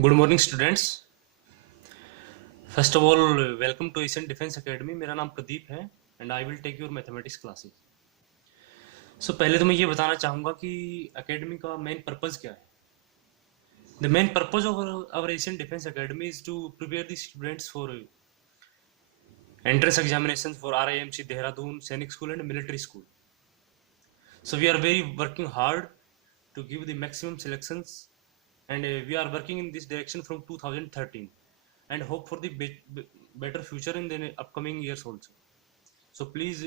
Good morning students. First of all welcome to Asian defence academy. मेरा नाम प्रदीप है and I will take your mathematics classes. So पहले तो मैं ये बताना चाहूँगा कि एकेडमी का मेन पर्पज़ क्या है। The main purpose of our Asian defence academy is to prepare the students for entrance examination for RIMC Dehradun Sainik school and military school. So we are very working hard to give the maximum selections, and we are working in this direction from 2013 and hope for the better future in the upcoming years also. So please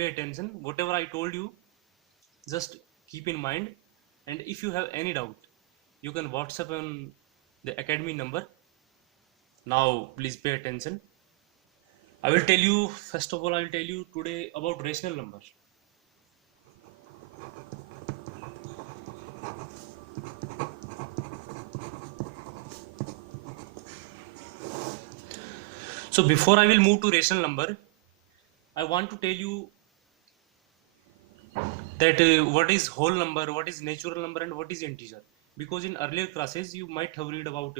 pay attention. Whatever I told you, just keep in mind. And if you have any doubt, you can WhatsApp on the academy number. Now please pay attention. I will tell you, first of all, I will tell you today about rational number. So before I will move to rational number, I want to tell you that what is whole number, what is natural number, and what is integer. Because in earlier classes you might have read about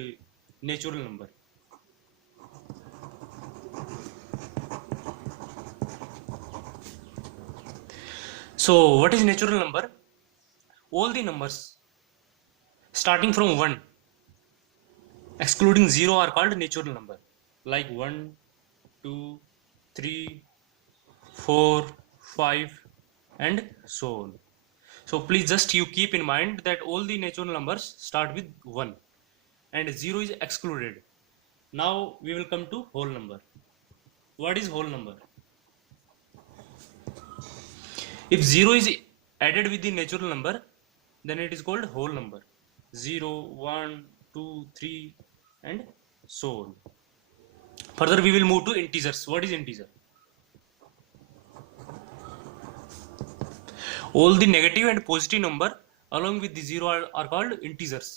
natural number. So what is natural number? All the numbers starting from 1 excluding 0 are called natural number, like 1, 2, 3, 4, 5, and so on. So please just you keep in mind that all the natural numbers start with 1 and 0 is excluded. Now we will come to whole number. What is whole number? If 0 is added with the natural number, then it is called whole number. 0, 1, 2, 3, and so on. Further we will move to integers. What is integer? All the negative and positive number along with the 0 are called integers,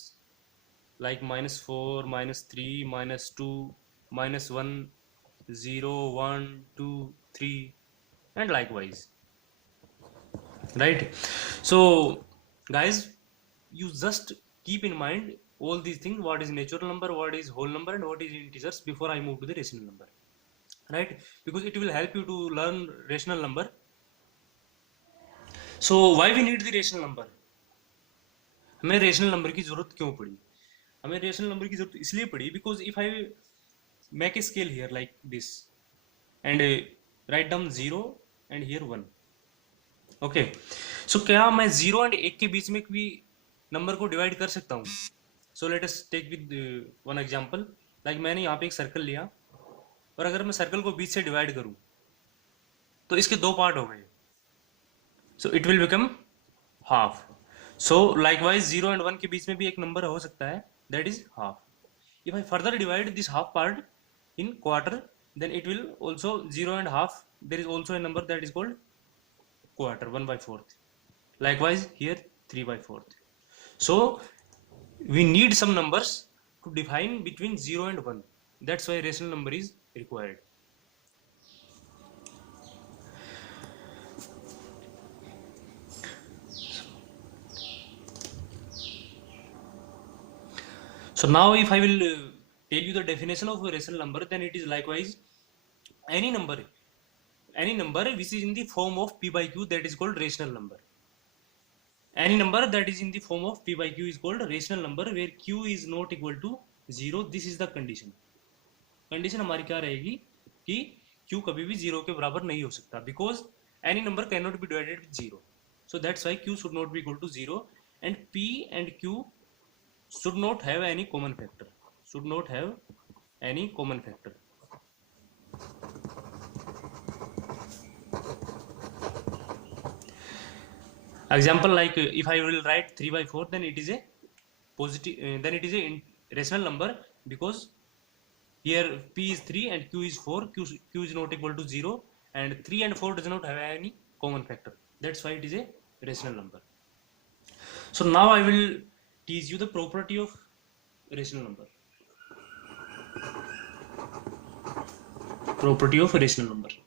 like -4, -3, -2, -1, 0, 1, 2, 3, and likewise. Right? So guys, you just keep in mind all these things: what is natural number, what is whole number, and what is integers, before I move to the rational number. Right? Because it will help you to learn rational number. So why we need the rational number? हमें rational number की जरूरत क्यों पड़ी? हमें rational number की जरूरत इसलिए पड़ी because if I make a scale here like this and write down 0 and here 1. Okay, so क्या मैं 0 एंड 1 के बीच में भी नंबर को डिवाइड कर सकता हूँ? So let us take with one example. Like मैंने यहाँ पे एक सर्कल लिया और अगर मैं सर्कल को बीच से डिवाइड करूँ तो इसके दो पार्ट हो गए. So it will become half. So likewise 0 and 1 के बीच में भी एक नंबर हो सकता है, that is half. If I further divide this half part in quarter, then it will also 0 and half. There is also a number that is called quarter, 1/4. Likewise here 3/4. So we need some numbers to define between 0 and 1. That's why rational number is required. So now if I will tell you the definition of a rational number, then it is likewise any number which is in the form of p by q, that is called rational number. Any number that is in the form of p by q is called rational number, where q is not equal to 0. This is the condition. Condition हमारी क्या रहेगी कि q कभी भी 0 के बराबर नहीं हो सकता, because any number can not be divided with 0. So that's why q should not be equal to 0 and p and q should not have any common factor. Should not have any common factor. Example, like if I will write 3/4, then it is a positive, then it is a rational number, because here p is 3 and q is 4. Q is not equal to 0 and 3 and 4 does not have any common factor. That's why it is a rational number. So now I will teach you the property of rational number. Property of rational number.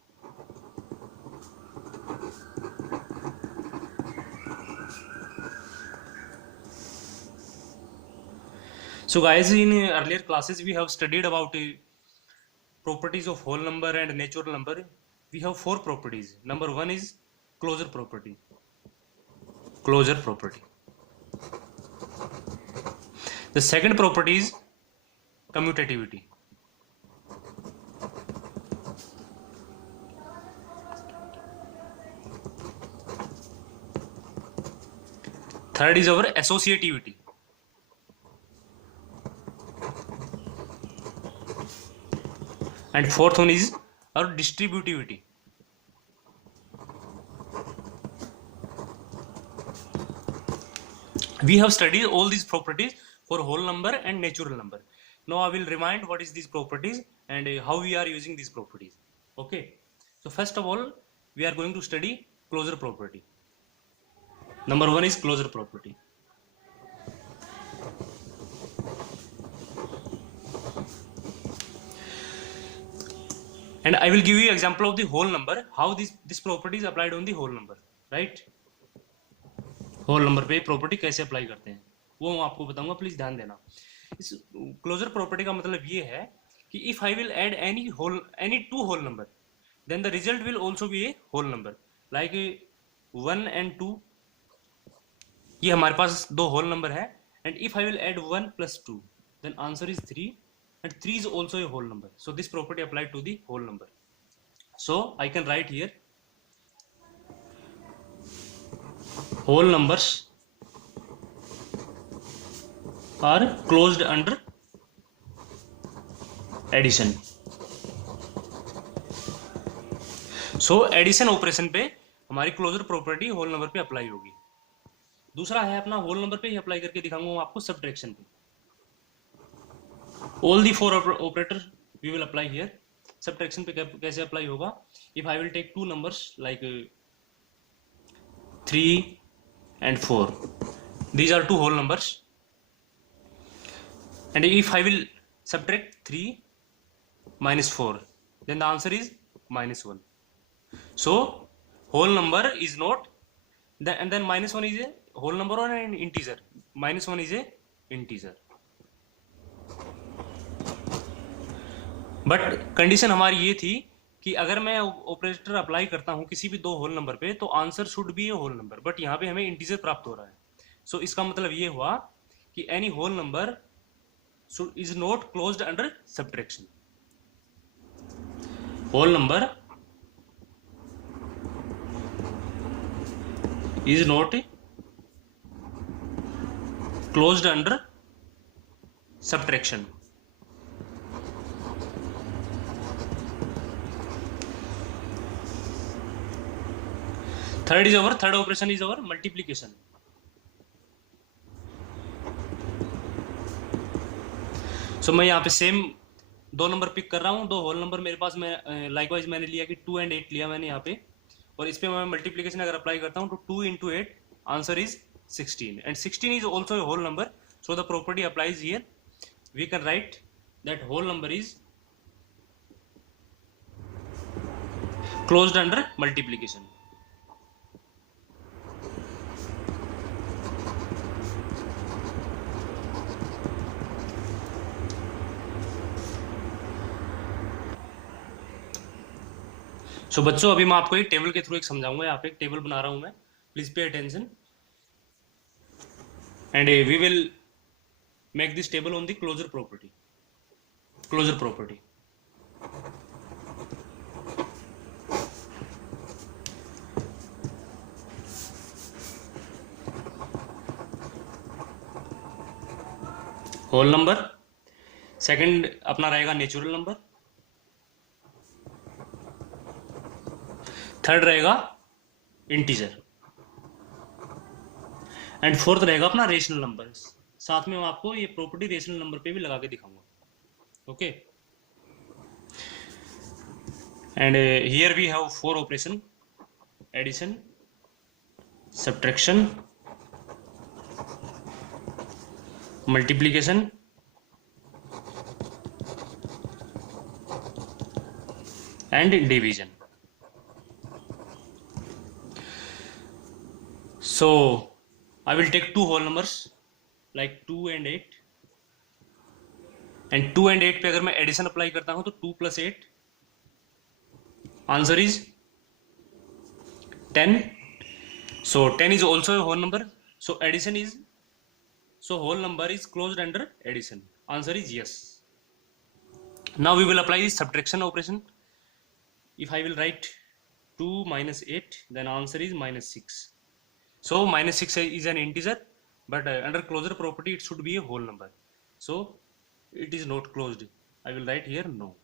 So guys, in earlier classes we have studied about properties of whole number and natural number. We have four properties. Number one is closure property. Closure property. The second property is commutativity. Third is our associativity. And fourth one is our distributivity. We have studied all these properties for whole number and natural number. Now I will remind what is these properties and how we are using these properties. Okay. So first of all, we are going to study closure property. Number one is closure property. And I will give you example of the whole number, how this property is applied on the whole number, right? Whole number पे property कैसे apply करते हैं वो मैं आपको बताऊंगा, please ध्यान देना। इस क्लोजर प्रॉपर्टी का मतलब ये है कि if I will add any two whole number then the result will also be a whole number, like 1 and 2, ये हमारे पास दो होल नंबर है, and if I will add 1 + 2 then answer is 3 and 3 is also a whole number. So this property applied to the whole number. So I can write here whole numbers are closed under addition. So addition operation पे हमारी closure property whole number पे apply होगी। दूसरा है अपना whole number पे ही apply करके दिखाऊंगा मैं आपको सब्ट्रैक्शन पे। All the four operator we will apply here. Subtraction पे कैसे अप्लाई होगा? If I will take two numbers like 3 and 4, these are two whole numbers, and if I will subtract 3 minus 4 then the answer is -1. So whole number is not that, and then -1 is a whole number or an integer. -1 is a integer, but condition हमारी ये थी कि अगर मैं operator apply करता हूं किसी भी दो होल नंबर पे तो answer should be a whole number, but यहाँ पे हमें इंटीजर प्राप्त हो रहा है। सो इसका मतलब ये हुआ कि any whole number is not closed under subtraction. Whole number is not closed under subtraction. Third operation is our multiplication. So मैं यहाँ पे सेम दो नंबर पिक कर रहा हूँ, दो होल नंबर मेरे पास, मैं लाइकवाइज मैंने लिया कि 2 and 8 लिया मैंने यहाँ पे, और इस पे मैं मल्टीप्लीकेशन अगर अप्लाई करता हूँ तो 2 into 8 answer is 16 and 16 is also a whole number. So the property applies here. We can write that whole number is closed under multiplication. सो बच्चों अभी मैं आपको एक टेबल के थ्रू एक समझाऊंगा। यहाँ पे एक टेबल बना रहा हूं मैं, please pay attention, and we will make this table on the closure property. Closure property whole number, second अपना रहेगा नेचुरल नंबर, थर्ड रहेगा इंटीजर, एंड फोर्थ रहेगा अपना रेशनल नंबर। साथ में मैं आपको ये प्रॉपर्टी रेशनल नंबर पे भी लगा के दिखाऊंगा। Okay, and here we have 4 operation: addition, subtraction, multiplication and division. So I will take two whole numbers like 2 and 8, and 2 and 8 पे अगर मैं एडिशन अप्लाई करता हूं तो 2 + 8 answer is 10. So 10 is also a whole number. So addition is, so whole number is closed under addition. Answer is yes. Now we will apply the subtraction operation. If I will write 2 minus 8, then answer is -6. So -6 is an integer, but under closure property it should be a whole number. So it is not closed. I will write here no.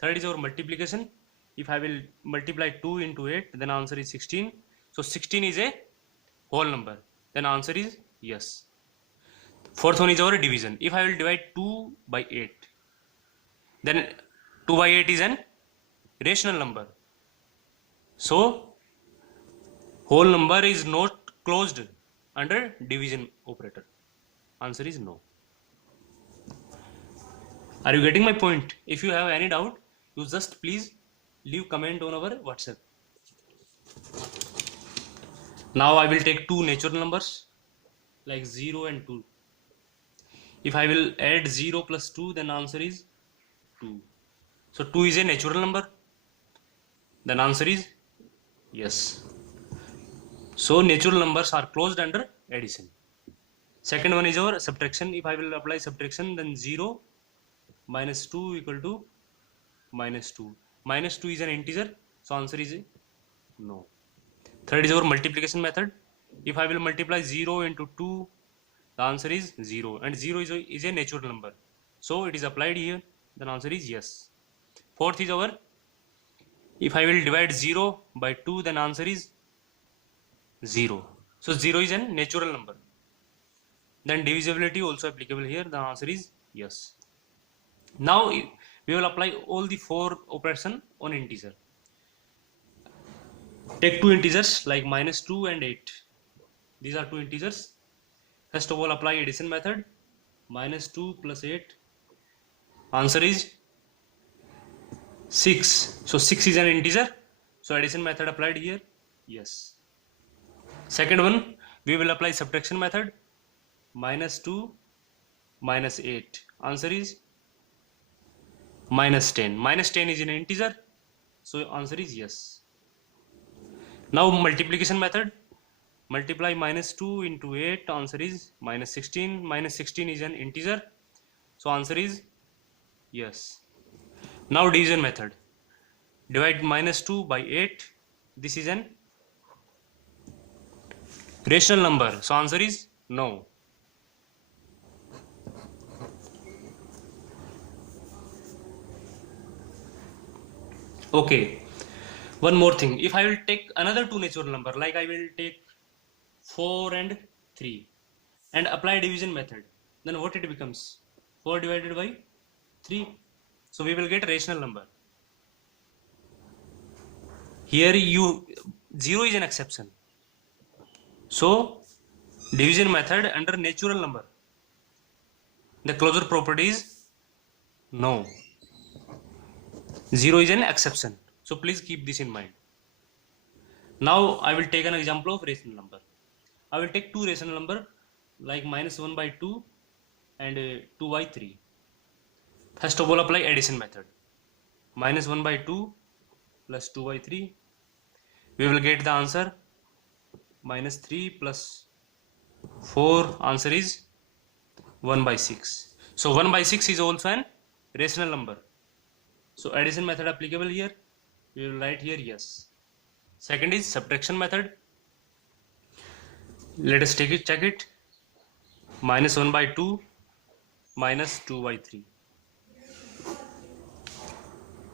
Third is our multiplication. If I will multiply 2 into 8, then answer is 16. So 16 is a whole number. Then answer is yes. Fourth one is our division. If I will divide 2 by 8, then 2 by 8 is an rational number. So whole number is not closed under division operator. Answer is no. Are you getting my point? If you have any doubt, you just please leave comment on our WhatsApp. Now I will take two natural numbers like 0 and 2. If I will add 0 plus 2, then answer is 2. So 2 is a natural number. Then answer is yes. So natural numbers are closed under addition. Second one is our subtraction. If I will apply subtraction, then 0 minus 2 equal to -2. -2 is an integer, so answer is no. Third is our multiplication method. If I will multiply 0 into 2, the answer is 0, and 0 is a natural number, so it is applied here. Then answer is yes. Fourth is our, if I will divide 0 by 2, then answer is 0. So 0 is a natural number. Then divisibility also applicable here. The answer is yes. Now we will apply all the four operation on integer. Take two integers like -2 and 8. These are two integers. First of all, apply addition method. -2 plus 8. Answer is 6. So 6 is an integer. So addition method applied here. Yes. Second one, we will apply subtraction method. -2 minus 8. Answer is -10. -10 is an integer. So answer is yes. Now multiplication method. Multiply -2 into 8. Answer is -16. -16 is an integer. So answer is yes. Now division method. Divide -2 by 8. This is an rational number. So answer is no. Okay. One more thing. If I will take another two natural number, like I will take 4 and 3 and apply division method, then what it becomes? 4 divided by 3. So we will get rational number. Here 0 is an exception. So division method under natural number, the closure property is no. 0 is an exception. So please keep this in mind. Now I will take an example of rational number. I will take two rational number like -1 by 2 and 2 by 3. First of all, apply addition method. -1 by 2 plus 2 by 3. We will get the answer -3 plus 4. Answer is 1 by 6. So 1 by 6 is also an rational number. So addition method applicable here. We will write here yes. Second is subtraction method. Let us check it. -1 by 2 minus 2 by 3.